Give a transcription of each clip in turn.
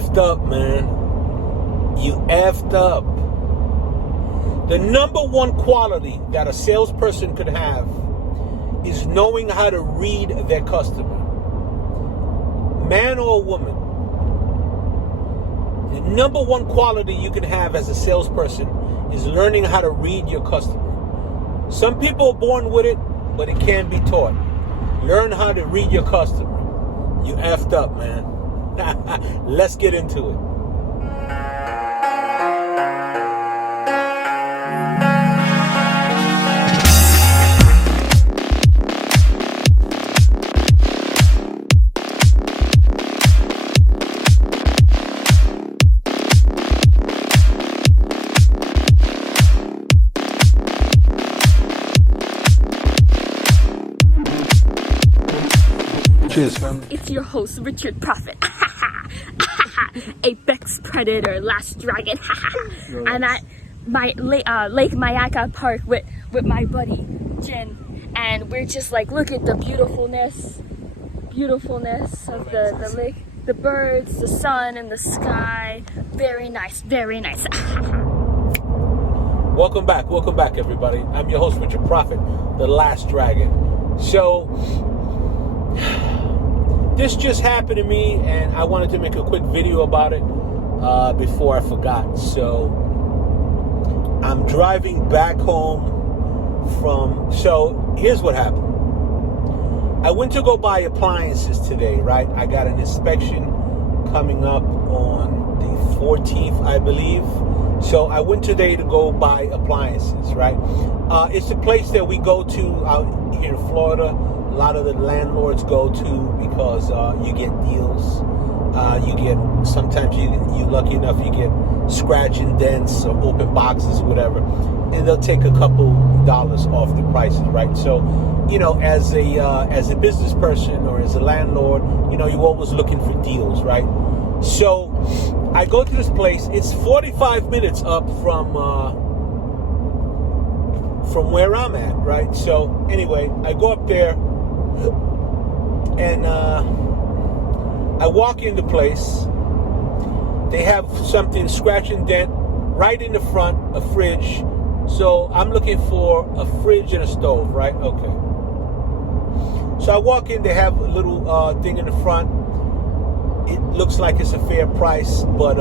effed up, man. You effed up. The number one quality that a salesperson could have is knowing how to read their customer. Man or woman. The number one quality you can have as a salesperson is learning how to read your customer. Some people are born with it, but it can be taught. Learn how to read your customer. You effed up, man. Let's get into it. Cheers, fam. It's your host, Richard Prophet. Apex Predator, Last Dragon. I'm at my Lake Mayaka Park with my buddy, Jin. And we're just like, look at the beautifulness of the lake, the birds, the sun, and the sky. Very nice, very nice. Welcome back, everybody. I'm your host, Richard Prophet, the Last Dragon. So, this just happened to me, and I wanted to make a quick video about it before I forgot. So, I'm driving back home so here's what happened. I went to go buy appliances today, right? I got an inspection coming up on the 14th, I believe. So I went today to go buy appliances, right? It's a place that we go to out here in Florida. A lot of the landlords go to because you get deals. Sometimes you're lucky enough you get scratch and dents or open boxes or whatever, and they'll take a couple dollars off the prices, right? So, as a business person or as a landlord, you're always looking for deals, right? So I go to this place. It's 45 minutes up from where I'm at, right? So anyway, I go up there and I walk in the place. They have something scratch and dent right in the front, a fridge. So I'm looking for a fridge and a stove, right? Okay. So I walk in, they have a little thing in the front. It looks like it's a fair price, but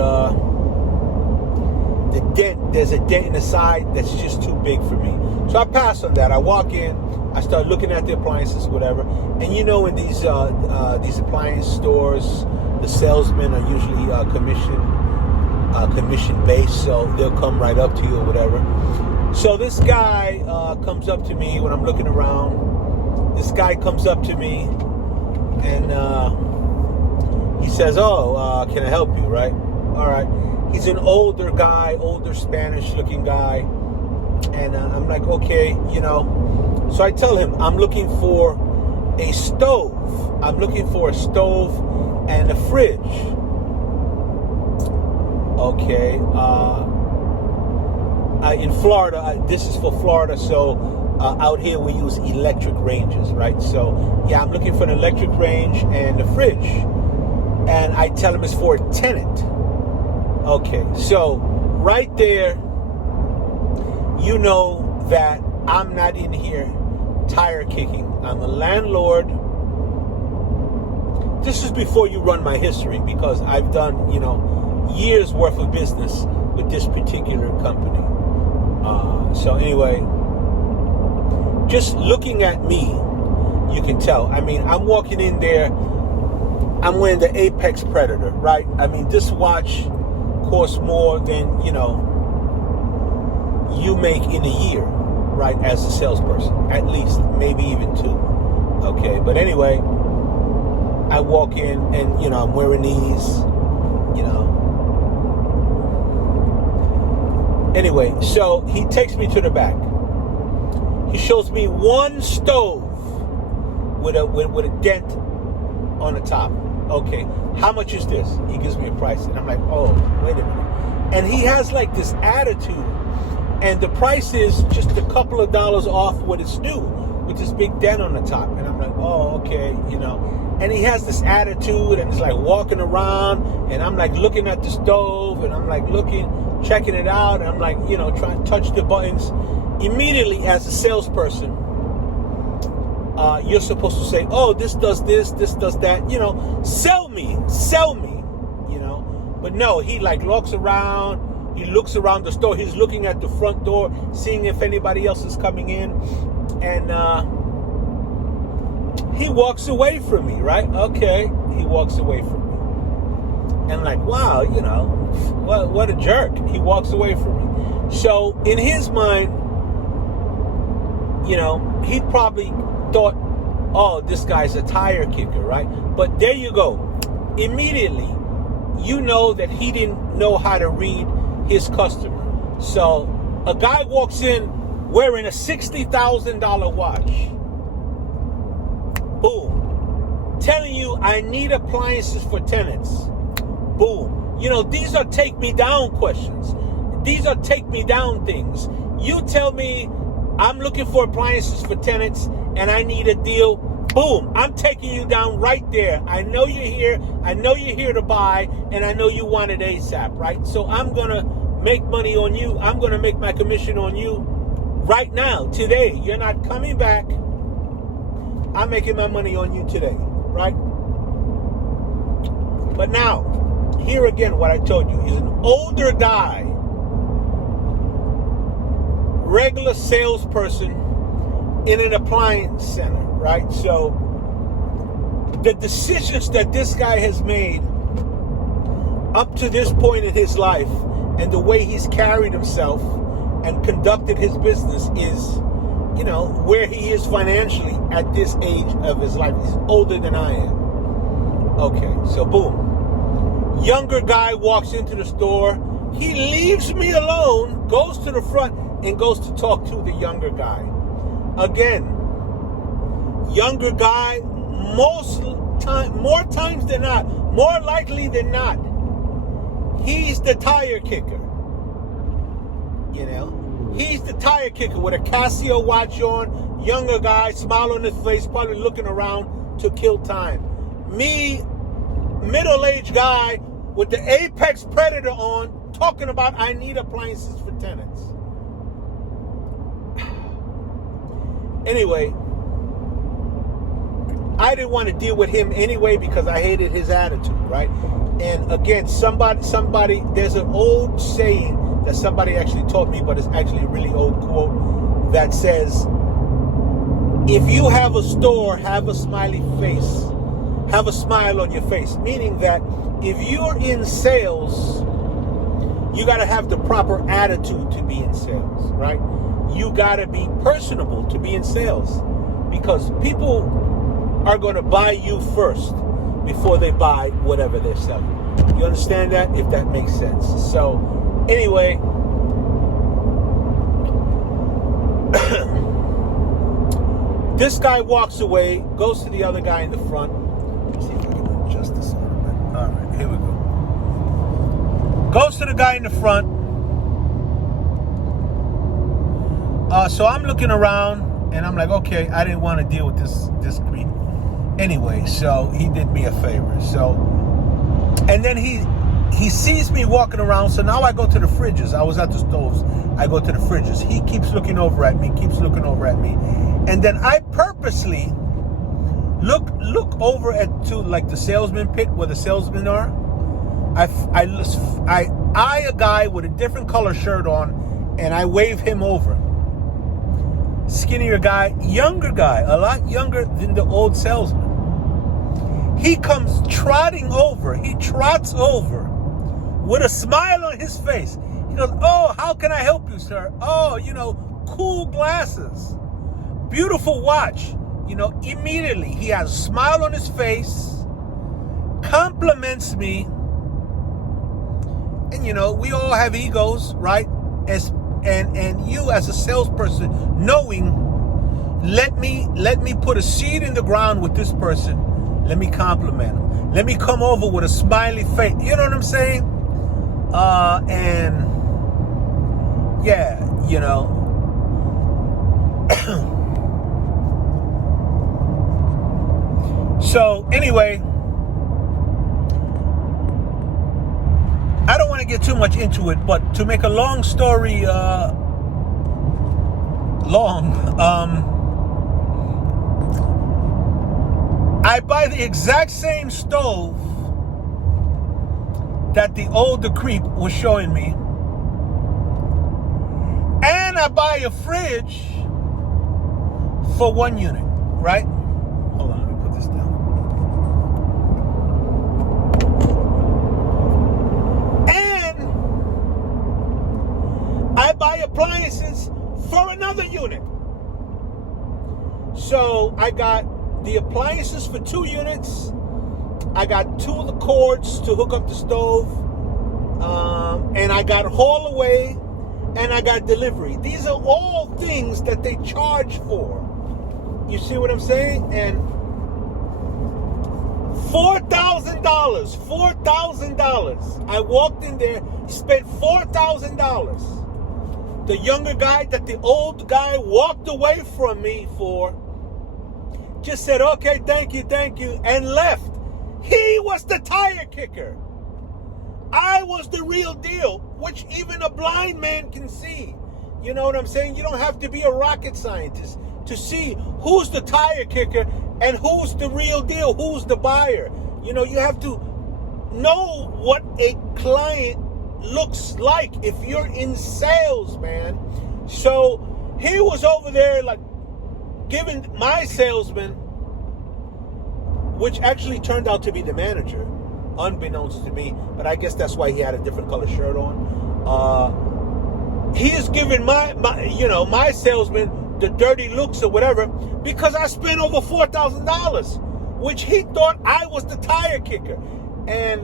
there's a dent in the side that's just too big for me. So I pass on that. I walk in, I start looking at the appliances, whatever. And in these appliance stores, the salesmen are usually commission based, so they'll come right up to you or whatever. So this guy comes up to me when I'm looking around. This guy comes up to me and he says, can I help you, right? All right. He's an older guy, older Spanish-looking guy. And I'm like, okay, So I tell him, I'm looking for a stove. I'm looking for a stove and a fridge. Okay. In Florida, this is for Florida, so out here we use electric ranges, right? So, yeah, I'm looking for an electric range and a fridge. And I tell him it's for a tenant. Okay, so right there, you know that I'm not in here tire kicking. I'm a landlord. This is before you run my history, because I've done, years worth of business with this particular company. So anyway, just looking at me, you can tell. I mean, I'm walking in there, I'm wearing the Apex Predator, right? I mean, this watch costs more than, you make in a year, right, as a salesperson. At least, maybe even two. Okay, but anyway, I walk in and, I'm wearing these, Anyway, so he takes me to the back. He shows me one stove with a dent on the top. Okay, how much is this? He gives me a price. And I'm like, oh, wait a minute. And he has like this attitude. And the price is just a couple of dollars off what it's due. with this big dent on the top. And I'm like, oh, okay, you know. And he has this attitude, and he's like walking around, and I'm like looking at the stove, and I'm like checking it out, and I'm like, you know, trying to touch the buttons. Immediately, as a salesperson, you're supposed to say, oh, this does this does that, you know, sell me, you know. But no, he like looks around the store, he's looking at the front door, seeing if anybody else is coming in, and he walks away from me, right? Okay, he walks away from me. And like, wow, you know, what a jerk. He walks away from me. So in his mind, you know, he probably thought, oh, this guy's a tire kicker, right? But there you go. Immediately, you know that he didn't know how to read his customer. So a guy walks in wearing a $60,000 watch. Boom. Telling you, I need appliances for tenants. Boom. You know, these are take me down questions. These are take me down things. You tell me I'm looking for appliances for tenants and I need a deal. Boom. I'm taking you down right there. I know you're here. I know you're here to buy, and I know you want it ASAP, right? So I'm going to make money on you. I'm going to make my commission on you right now, today. You're not coming back. I'm making my money on you today, right? But now, here again, what I told you is an older guy, regular salesperson in an appliance center, right? So the decisions that this guy has made up to this point in his life and the way he's carried himself and conducted his business is, you know, where he is financially at this age of his life. He's older than I am. Okay, so boom. Younger guy walks into the store. He leaves me alone, goes to the front, and goes to talk to the younger guy. Again, younger guy, more times than not, more likely than not, he's the tire kicker. You know? He's the tire kicker with a Casio watch on, younger guy, smile on his face, probably looking around to kill time. Me, middle-aged guy with the Apex Predator on, talking about I need appliances for tenants. Anyway, I didn't want to deal with him anyway because I hated his attitude, right? And again, somebody, there's an old saying that somebody actually taught me, but it's actually a really old quote that says, if you have a store, have a smiley face, have a smile on your face. Meaning that if you're in sales, you got to have the proper attitude to be in sales, right? You got to be personable to be in sales because people are going to buy you first before they buy whatever they're selling. You understand that? If that makes sense. So anyway, this guy walks away, goes to the other guy in the front. Let's see if I can adjust this a little bit. All right, here we go. Goes to the guy in the front. So I'm looking around, and I'm like, okay, I didn't want to deal with this creep. Anyway, so he did me a favor. So, and then he sees me walking around. So now I go to the fridges. I was at the stoves. I go to the fridges. He keeps looking over at me. And then I purposely look over to like the salesman pit where the salesmen are. I eye a guy with a different color shirt on, and I wave him over. Skinnier guy, younger guy, a lot younger than the old salesman. He comes trotting over. He trots over with a smile on his face. He goes, oh, how can I help you, sir? Oh, you know, cool glasses, beautiful watch. You know, immediately he has a smile on his face, compliments me. And, you know, we all have egos, right? And you as a salesperson knowing, let me put a seed in the ground with this person. Let me compliment him. Let me come over with a smiley face. You know what I'm saying? And yeah, you know, So anyway, I don't want to get too much into it, but to make a long story long, I buy the exact same stove that the older creep was showing me, and I buy a fridge for 1 unit, right? Hold on, let me put this down. And I buy appliances for another unit. So I got the appliances for 2 units. I got 2 of the cords to hook up the stove. And I got haul away, and I got delivery. These are all things that they charge for. You see what I'm saying? And $4,000. I walked in there, spent $4,000. The younger guy that the old guy walked away from me for just said, okay, thank you, and left. He was the tire kicker. I was the real deal, which even a blind man can see. You know what I'm saying? You don't have to be a rocket scientist to see who's the tire kicker and who's the real deal, who's the buyer. You know, you have to know what a client looks like if you're in sales, man. So he was over there like giving my salesman, which actually turned out to be the manager, unbeknownst to me, but I guess that's why he had a different color shirt on. He is giving my salesman the dirty looks or whatever because I spent over $4,000, which he thought I was the tire kicker. And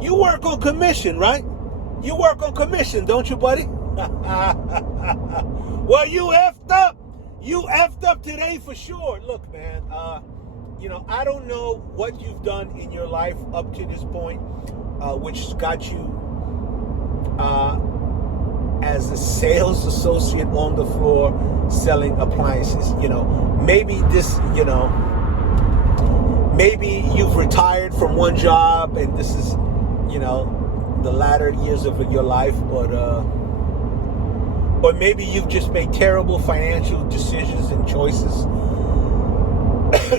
you work on commission, right? You work on commission, don't you, buddy? Well, you effed up. You effed up today for sure. Look, man, I don't know what you've done in your life up to this point, which got you as a sales associate on the floor selling appliances. Maybe maybe you've retired from one job and this is, the latter years of your life, but or maybe you've just made terrible financial decisions and choices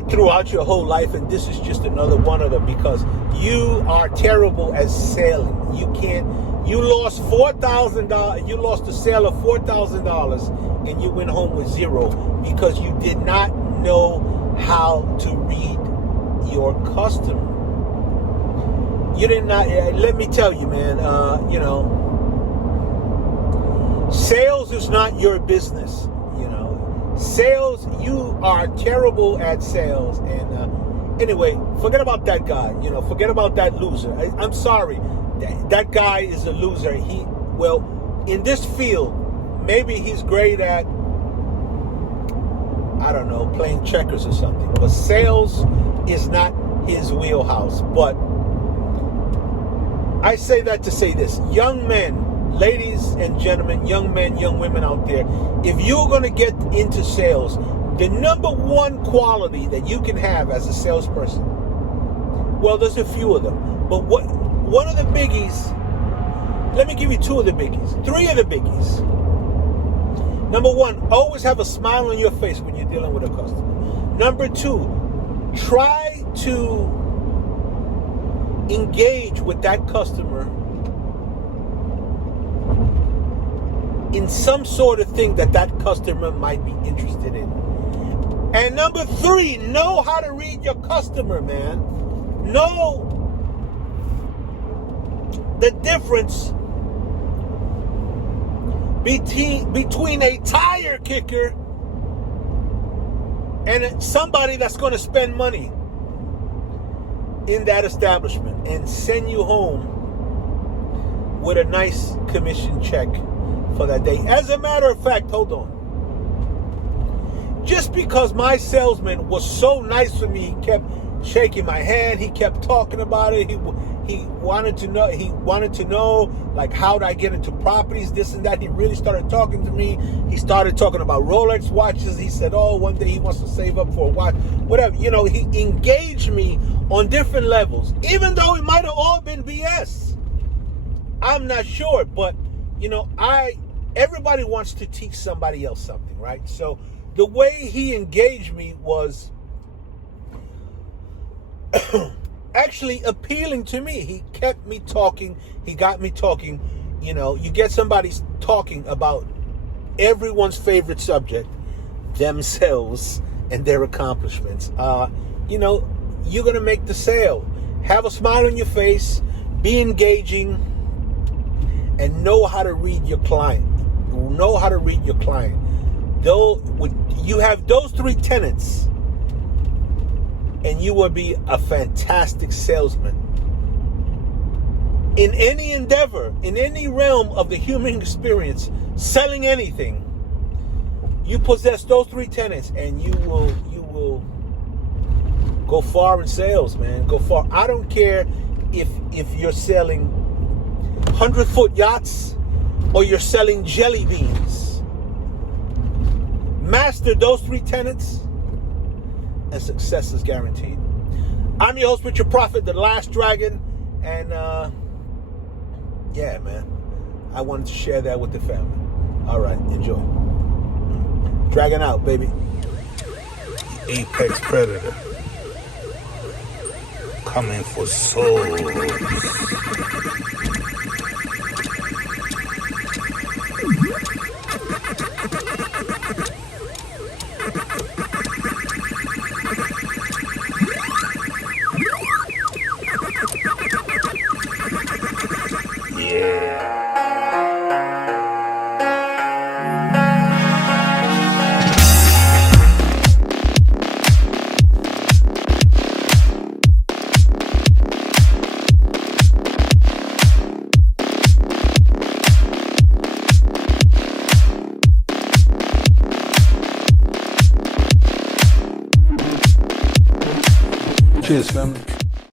throughout your whole life, and this is just another one of them because you are terrible at selling. You lost $4,000. You lost a sale of $4,000, and you went home with zero because you did not know how to read your customer. You did not. Let me tell you, man. Sales is not your business. Sales, you are terrible at sales. And anyway, forget about that guy. Forget about that loser. I'm sorry. That guy is a loser. In this field, maybe he's great at, I don't know, playing checkers or something. But sales is not his wheelhouse. But I say that to say this. Young men, ladies and gentlemen, young men, young women out there, if you're going to get into sales, the number one quality that you can have as a salesperson, well, there's a few of them, but one of the biggies, let me give you 2 of the biggies, 3 of the biggies. Number 1, always have a smile on your face when you're dealing with a customer. Number 2, try to engage with that customer in some sort of thing that customer might be interested in. And number 3, know how to read your customer, man. Know the difference between a tire kicker and somebody that's going to spend money in that establishment and send you home with a nice commission check for that day. As a matter of fact, hold on. Just because my salesman was so nice to me, he kept shaking my hand, he kept talking about it, He wanted to know like how did I get into properties, this and that. He really started talking to me. He started talking about Rolex watches. He said, oh, one day he wants to save up for a watch, whatever. You know, he engaged me on different levels, even though it might have all been BS. I'm not sure, but you know, everybody wants to teach somebody else something, right? So the way he engaged me was actually appealing to me. He kept me talking. He got me talking. You know, you get somebody talking about everyone's favorite subject, themselves and their accomplishments. You know, you're going to make the sale. Have a smile on your face, be engaging, and know how to read your client. Know how to read your client. Though you have those three tenets, and you will be a fantastic salesman. In any endeavor, in any realm of the human experience, selling anything, you possess those three tenets, and you will go far in sales, man. Go far. I don't care if you're selling 100-foot yachts or you're selling jelly beans. Master those three tenets, and success is guaranteed. I'm your host, Richard Prophet, the Last Dragon, and yeah, man, I wanted to share that with the family. All right, enjoy. Dragon out, baby. Apex predator coming for souls. Cheers, family.